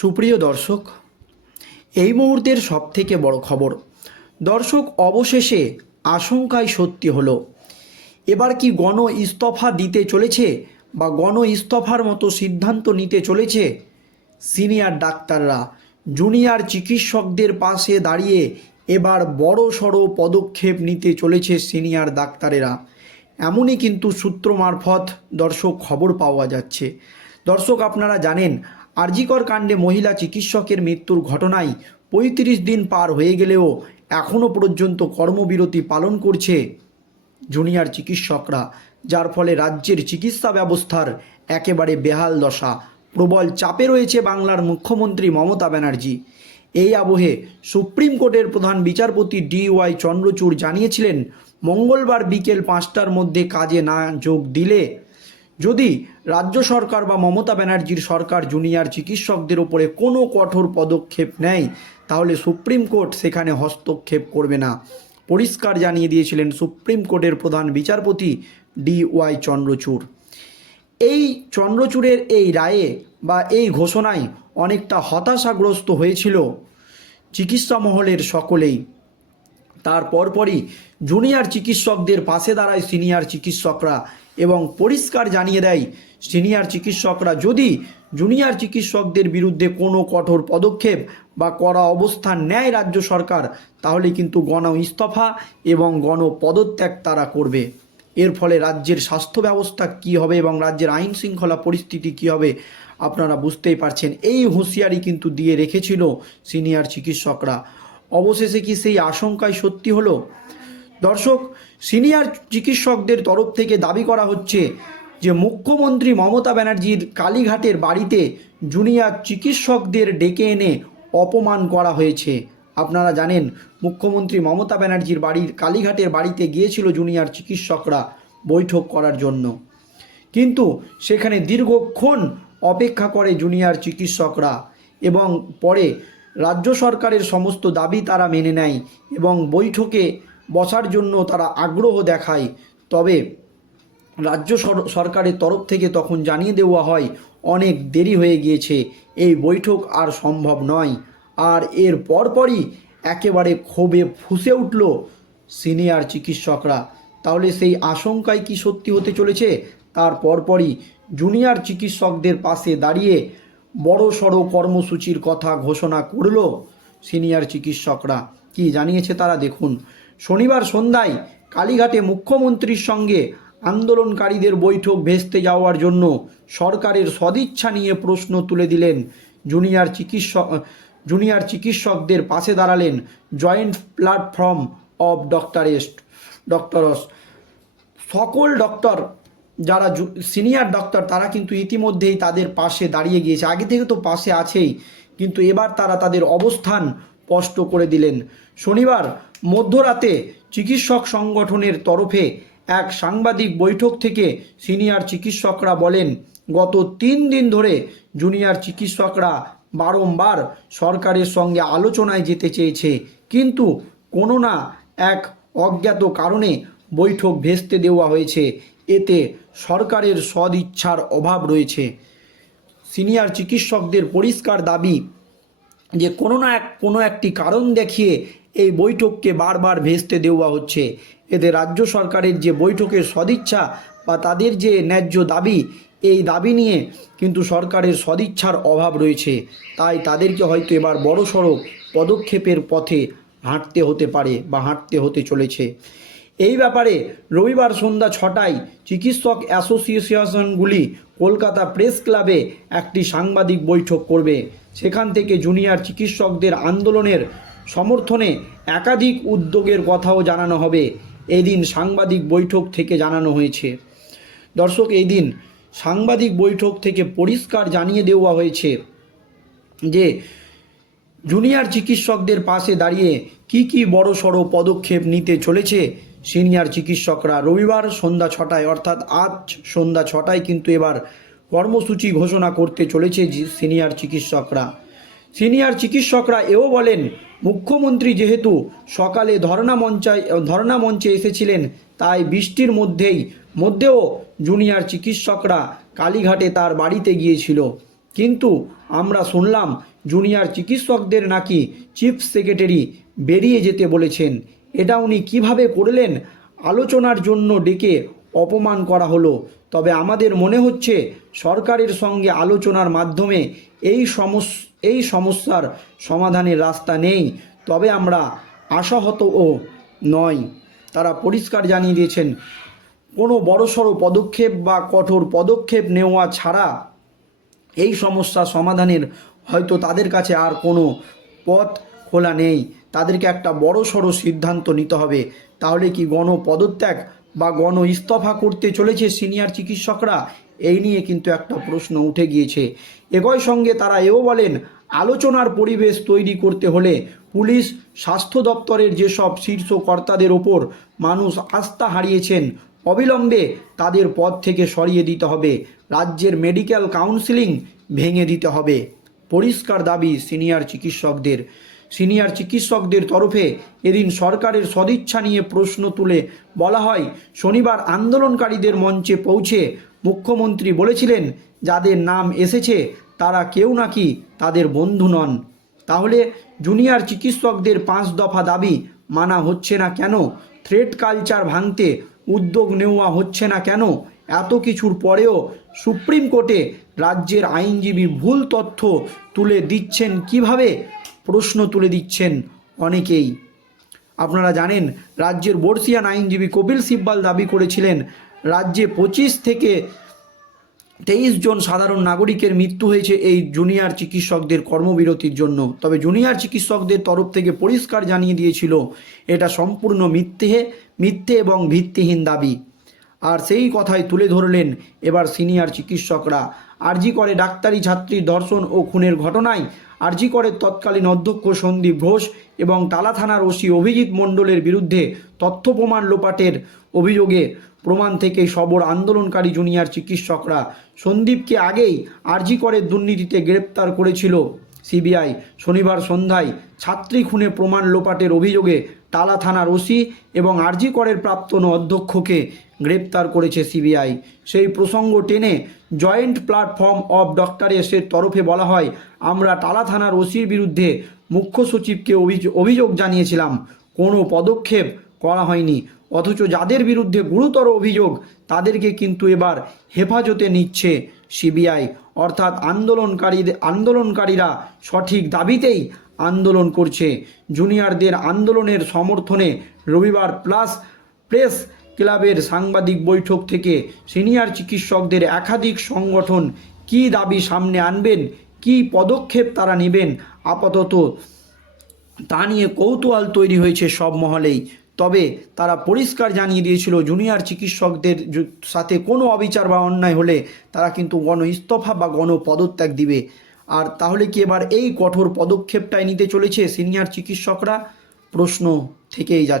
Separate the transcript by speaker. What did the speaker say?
Speaker 1: সুপ্রিয় দর্শক, এই মুহূর্তের সবথেকে বড় খবর, দর্শক অবশেষে আশঙ্কায় সত্যি হলো। এবার কি গণ ইস্তফা দিতে চলেছে বা গণ ইস্তফার মতো সিদ্ধান্ত নিতে চলেছে? সিনিয়র ডাক্তাররা, জুনিয়র চিকিৎসকদের পাশে দাঁড়িয়ে এবার বড় সড়ো পদক্ষেপ নিতে চলেছে সিনিয়র ডাক্তারেরা। এমনই কিন্তু সূত্র মারফত দর্শক খবর পাওয়া যাচ্ছে। দর্শক, আপনারা জানেন আরজিকর কাণ্ডে মহিলা চিকিৎসকের মৃত্যুর ঘটনায় পঁয়ত্রিশ দিন পার হয়ে গেলেও এখনও পর্যন্ত কর্মবিরতি পালন করছে জুনিয়র চিকিৎসকরা, যার ফলে রাজ্যের চিকিৎসা ব্যবস্থার একেবারে বেহাল দশা। প্রবল চাপে রয়েছে বাংলার মুখ্যমন্ত্রী মমতা ব্যানার্জি। এই আবহে সুপ্রিম কোর্টের প্রধান বিচারপতি ডি ওয়াই চন্দ্রচূড় জানিয়েছিলেন, মঙ্গলবার বিকেল পাঁচটার মধ্যে কাজে না যোগ দিলে যদি রাজ্য সরকার বা মমতা ব্যানার্জির সরকার জুনিয়র চিকিৎসকদের উপরে কোনো কঠোর পদক্ষেপ নেয়, তাহলে সুপ্রিম কোর্ট সেখানে হস্তক্ষেপ করবে না। পরিষ্কার জানিয়ে দিয়েছিলেন সুপ্রিম কোর্টের প্রধান বিচারপতি ডি ওয়াই চন্দ্রচূড়। এই চন্দ্রচূড়ের এই রায়ে বা এই ঘোষণায় অনেকটা হতাশাগ্রস্ত হয়েছিল চিকিৎসা মহলের সকলেই। তার পরপরই জুনিয়র চিকিৎসকদের পাশে দাঁড়ায় সিনিয়র চিকিৎসকরা এবং পরিষ্কার জানিয়ে দেয়, সিনিয়র চিকিৎসকরা যদি জুনিয়র চিকিৎসকদের বিরুদ্ধে কোনো কঠোর পদক্ষেপ বা কড়া অবস্থান নেয় রাজ্য সরকার, তাহলে কিন্তু গণ ইস্তফা এবং গণ পদত্যাগ তারা করবে। এর ফলে রাজ্যের স্বাস্থ্য ব্যবস্থা কী হবে এবং রাজ্যের আইন শৃঙ্খলা পরিস্থিতি কী হবে, আপনারা বুঝতেই পারছেন। এই হুঁশিয়ারি কিন্তু দিয়ে রেখেছিল সিনিয়র চিকিৎসকরা। অবশেষে কি সেই আশঙ্কায় সত্যি হলো? দর্শক, সিনিয়র চিকিৎসকদের তরফ থেকে দাবি করা হচ্ছে যে মুখ্যমন্ত্রী মমতা ব্যানার্জির কালীঘাটের বাড়িতে জুনিয়র চিকিৎসকদের ডেকে এনে অপমান করা হয়েছে। আপনারা জানেন, মুখ্যমন্ত্রী মমতা ব্যানার্জির বাড়ির কালীঘাটের বাড়িতে গিয়েছিল জুনিয়র চিকিৎসকরা বৈঠক করার জন্য। কিন্তু সেখানে দীর্ঘক্ষণ অপেক্ষা করে জুনিয়র চিকিৎসকরা এবং পরে রাজ্য সরকারের সমস্ত দাবি তারা মেনে নেয় এবং বৈঠকে বসার জন্য তারা আগ্রহ দেখায়। তবে রাজ্য সর- সরকারের তরফ থেকে তখন জানিয়ে দেওয়া হয়, অনেক দেরি হয়ে গিয়েছে, এই বৈঠক আর সম্ভব নয়। আর এর পরপরই একেবারে ক্ষোভে ফুসে উঠল সিনিয়র চিকিৎসকরা। তাহলে সেই আশঙ্কায় কি সত্যি হতে চলেছে? তার পরপরই জুনিয়র চিকিৎসকদের পাশে দাঁড়িয়ে বড় সড়ো কর্মসূচির কথা ঘোষণা করল সিনিয়র চিকিৎসকরা। কি জানিয়েছে তারা দেখুন। শনিবার সন্ধ্যায় কালীঘাটে মুখ্যমন্ত্রীর সঙ্গে আন্দোলনকারীদের বৈঠক ভেস্তে যাওয়ার জন্য সরকারের সদিচ্ছা নিয়ে প্রশ্ন তুলে দিলেন জুনিয়র চিকিৎসক জুনিয়র চিকিৎসকদের পাশে দাঁড়ালেন জয়েন্ট প্ল্যাটফর্ম অফ ডক্টরেস্ট ডক্টরস সকল ডক্টর যারা সিনিয়র ডক্টর তারা কিন্তু ইতিমধ্যেই তাদের পাশে দাঁড়িয়ে গিয়েছে। আগে থেকে তো পাশে আছেই, কিন্তু এবার তারা তাদের অবস্থান স্পষ্ট করে দিলেন। শনিবার মধ্যরাতে চিকিৎসক সংগঠনের তরফে এক সাংবাদিক বৈঠক থেকে সিনিয়র চিকিৎসকরা বলেন, গত তিন দিন ধরে জুনিয়র চিকিৎসকরা বারংবার সরকারের সঙ্গে আলোচনায় যেতে চেয়েছে, কিন্তু কোনো না এক অজ্ঞাত কারণে বৈঠক ভেস্তে দেওয়া হয়েছে। এতে সরকারের সদিচ্ছার অভাব রয়েছে। সিনিয়র চিকিৎসকদের পরিষ্কার দাবি যে কোনো না এক, কোনো একটি কারণ দেখিয়ে এই বৈঠককে বারবার ভেস্তে দেওয়া হচ্ছে। এতে রাজ্য সরকারের যে বৈঠকের সদিচ্ছা বা তাদের যে ন্যায্য দাবি, এই দাবি নিয়ে কিন্তু সরকারের সদিচ্ছার অভাব রয়েছে। তাই তাদেরকে হয়তো এবার বড়সড় পদক্ষেপের পথে হাঁটতে হতে পারে বা হাঁটতে হতে চলেছে। এই ব্যাপারে রবিবার সন্ধ্যা ছটায় চিকিৎসক অ্যাসোসিয়েশনগুলি কলকাতা প্রেস ক্লাবে একটি সাংবাদিক বৈঠক করবে। সেখান থেকে জুনিয়র চিকিৎসকদের আন্দোলনের সমর্থনে একাধিক উদ্যোগের কথাও জানানো হবে। এদিন সাংবাদিক বৈঠক থেকে জানানো হয়েছে। দর্শক এই দিন সাংবাদিক বৈঠক থেকে পরিষ্কার জানিয়ে দেওয়া হয়েছে যে জুনিয়র চিকিৎসকদের পাশে দাঁড়িয়ে কি কি বড় সড়ো পদক্ষেপ নিতে চলেছে সিনিয়র চিকিৎসকরা রবিবার সন্ধ্যা ছটায়, অর্থাৎ আজ সন্ধ্যা ছটায় কিন্তু এবার কর্মসূচি ঘোষণা করতে চলেছে সিনিয়র চিকিৎসকরা। সিনিয়র চিকিৎসকরা এও বলেন, মুখ্যমন্ত্রী যেহেতু সকালে ধর্ণা মঞ্চায় ধর্ণা মঞ্চে এসেছিলেন, তাই বৃষ্টির মধ্যেই, মধ্যেও জুনিয়র চিকিৎসকরা কালীঘাটে তার বাড়িতে গিয়েছিল। কিন্তু আমরা শুনলাম, জুনিয়র চিকিৎসকদের নাকি চিফ সেক্রেটারি বেরিয়ে যেতে বলেছেন। এটা উনি কীভাবে করলেন? আলোচনার জন্য ডেকে অপমান করা হলো। তবে আমাদের মনে হচ্ছে সরকারের সঙ্গে আলোচনার মাধ্যমে এই সমস, এই সমস্যার সমাধানের রাস্তা নেই। তবে আমরা আশাহতও নয় তারা পরিষ্কার জানিয়ে দিয়েছেন, কোনো বড়সড় পদক্ষেপ বা কঠোর পদক্ষেপ নেওয়া ছাড়া এই সমস্যা সমাধানের হয়তো তাদের কাছে আর কোনো পথ খোলা নেই। তাদেরকে একটা বড় সড়ো সিদ্ধান্ত নিতে হবে। তাহলে কি গণ পদত্যাগ বা গণ ইস্তফা করতে চলেছে সিনিয়র চিকিৎসকরা? এই নিয়ে কিন্তু একটা প্রশ্ন উঠে গিয়েছে। একই সঙ্গে তারা এও বলেন, আলোচনার পরিবেশ তৈরি করতে হলে পুলিশ, স্বাস্থ্য দপ্তরের যেসব শীর্ষ কর্তাদের ওপর মানুষ আস্থা হারিয়েছেন, অবিলম্বে তাদের পদ থেকে সরিয়ে দিতে হবে। রাজ্যের মেডিকেল কাউন্সিলিং ভেঙে দিতে হবে। পরিষ্কার দাবি সিনিয়র চিকিৎসকদের। সিনিয়র চিকিৎসকদের তরফে এদিন সরকারের সদিচ্ছা নিয়ে প্রশ্ন তুলে বলা হয়, শনিবার আন্দোলনকারীদের মঞ্চে পৌঁছে মুখ্যমন্ত্রী বলেছিলেন, যাদের নাম এসেছে, তারা কেউ নাকি তাদের বন্ধু নন। তাহলে জুনিয়র চিকিৎসকদের পাঁচ দফা দাবি মানা হচ্ছে না কেন? থ্রেড কালচার ভাঙতে উদ্যোগ নেওয়া হচ্ছে না কেন? এত কিছুর পরেও সুপ্রিম কোর্টে রাজ্যের আইনজীবী ভুল তথ্য তুলে দিচ্ছেন কীভাবে? প্রশ্ন তুলে দিচ্ছেন অনেকেই। আপনারা জানেন, রাজ্যের বর্ষিয়ান আইনজীবী কপিল সিব্বাল দাবি করেছিলেন, রাজ্যে পঁচিশ থেকে তেইশ জন সাধারণ নাগরিকের মৃত্যু হয়েছে এই জুনিয়র চিকিৎসকদের কর্মবিরতির জন্য। তবে জুনিয়র চিকিৎসকদের তরফ থেকে পরিষ্কার জানিয়ে দিয়েছিল, এটা সম্পূর্ণ মিথ্যে মিথ্যে এবং ভিত্তিহীন দাবি। আর সেই কথাই তুলে ধরলেন এবার সিনিয়র চিকিৎসকরা। আরজি করে ডাক্তারি, ছাত্রী, দর্শন ও খুনের ঘটনায়। আরজি করে তৎকালীন অধ্যক্ষ সন্দীপ ঘোষ এবং তালা থানার ওসি অভিজিৎ মণ্ডলের বিরুদ্ধে তথ্য প্রমাণ লোপাটের অভিযোগে প্রমাণ থেকে সবর আন্দোলনকারী জুনিয়র চিকিৎসকরা। সন্দীপকে আগেই আরজি করে দুর্নীতিতে গ্রেপ্তার করেছিল। সিবিআই শনিবার সন্ধ্যায় ছাত্রী খুনে প্রমাণ লোপাটের অভিযোগে টালা থানার ওসি এবং আরজি করের প্রাপ্তন অধ্যক্ষকে গ্রেপ্তার করেছে সিবিআই। সেই প্রসঙ্গ টেনে জয়েন্ট প্ল্যাটফর্ম অফ ডক্টরেসের তরফে বলা হয়, আমরা টালা থানার ওসির বিরুদ্ধে মুখ্য সচিবকে অভিযোগ জানিয়েছিলাম। কোনো পদক্ষেপ করা হয়নি। অথচ যাদের বিরুদ্ধে গুরুতর অভিযোগ, তাদেরকে কিন্তু এবার হেফাজতে নিচ্ছে সিবিআই। অর্থাৎ আন্দোলনকারীদের আন্দোলনকারীরা সঠিক দাবিতেই আন্দোলন করছে। জুনিয়রদের আন্দোলনের সমর্থনে রবিবার প্লাস প্রেস ক্লাবের সাংবাদিক বৈঠক থেকে সিনিয়র চিকিৎসকদের একাধিক সংগঠন কি দাবি সামনে আনবেন, কি পদক্ষেপ তারা নেবেন, আপাতত তা নিয়ে কৌতূহল তৈরি হয়েছে সব মহলেই। তবে তারা পরিষ্কার জানিয়ে দিয়েছিল, জুনিয়র চিকিৎসকদের সাথে কোনো অবিচার বা অন্যায় হলে তারা কিন্তু গণ ইস্তফা বা গণ পদত্যাগ দিবে। আর তাহলে কি এবার এই কঠোর পদক্ষেপটাই নিতে চলেছে সিনিয়র চিকিৎসকরা? প্রশ্ন থেকেই যাচ্ছে।